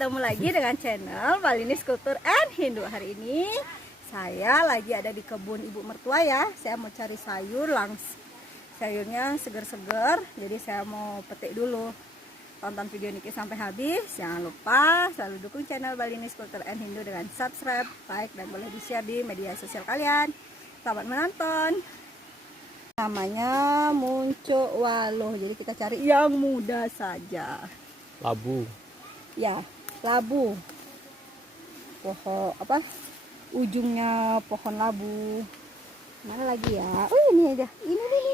ketemu lagi dengan channel Balinese Culture and Hindu. Hari ini saya lagi ada di kebun ibu mertua ya. Saya mau cari sayur sayurnya seger-seger. Jadi saya mau petik dulu. Tonton video Niki sampai habis. Jangan lupa selalu dukung channel Balinese Culture and Hindu dengan subscribe, like, dan boleh di-share di media sosial kalian. Selamat menonton. Namanya muncul waloh. Jadi kita cari yang muda saja. Labu. Ya, labu. Pohon apa? Ujungnya pohon labu. Mana lagi ya? Oh, ini aja. Ini.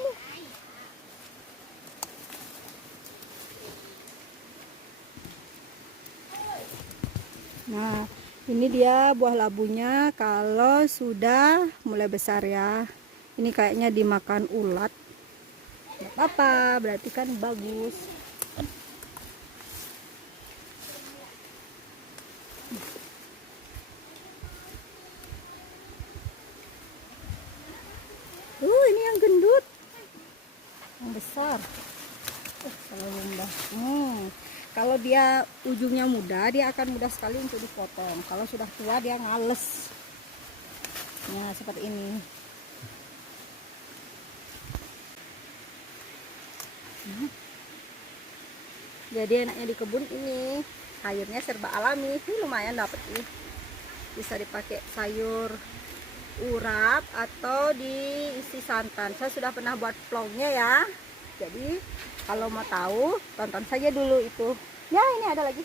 Nah, ini dia buah labunya kalau sudah mulai besar ya. Ini kayaknya dimakan ulat. Nggak apa-apa, berarti kan bagus. Ini yang gendut, yang besar. Kalau rendah. Kalau dia ujungnya muda, dia akan mudah sekali untuk dipotong. Kalau sudah tua, dia ngales. Nah, seperti ini. Jadi enaknya di kebun ini, sayurnya serba alami. Ini lumayan dapat nih. Bisa dipakai sayur urap atau diisi santan. Saya sudah pernah buat vlognya ya. Jadi kalau mau tahu tonton saja dulu itu. Ya, ini ada lagi.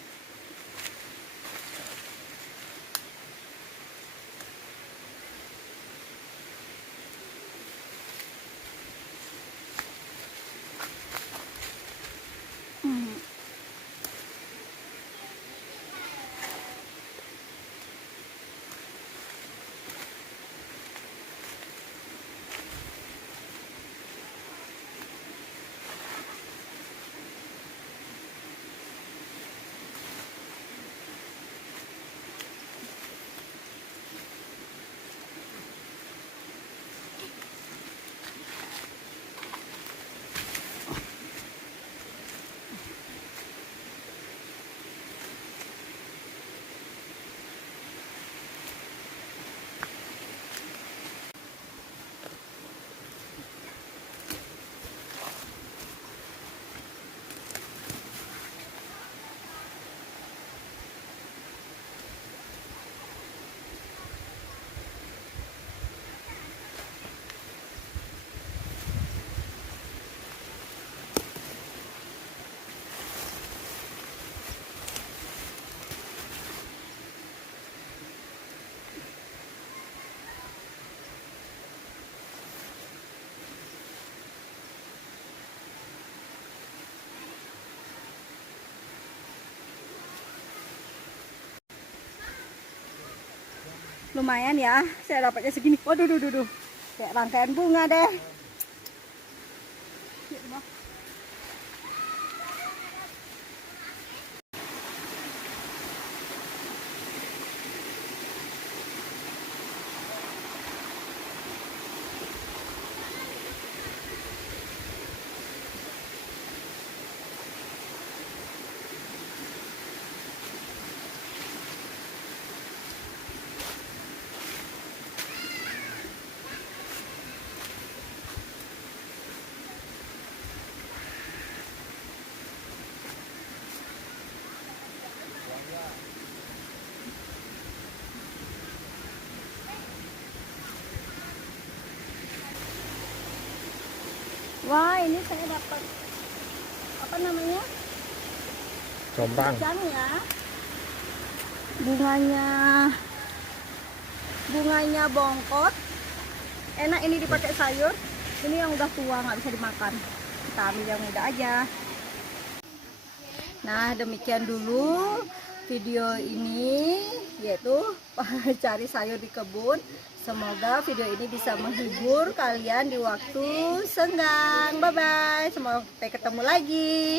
Lumayan ya, saya dapatnya segini. Waduh, kayak rangkaian bunga deh. Wah, ini saya dapat apa namanya? Combang. Ya. Bunganya bongkot. Enak ini dipakai sayur. Ini yang udah tua nggak bisa dimakan. Kita ambil yang muda aja. Nah, demikian dulu video ini, yaitu cari sayur di kebun. Semoga video ini bisa menghibur kalian di waktu senggang. Bye bye, sampai ketemu lagi.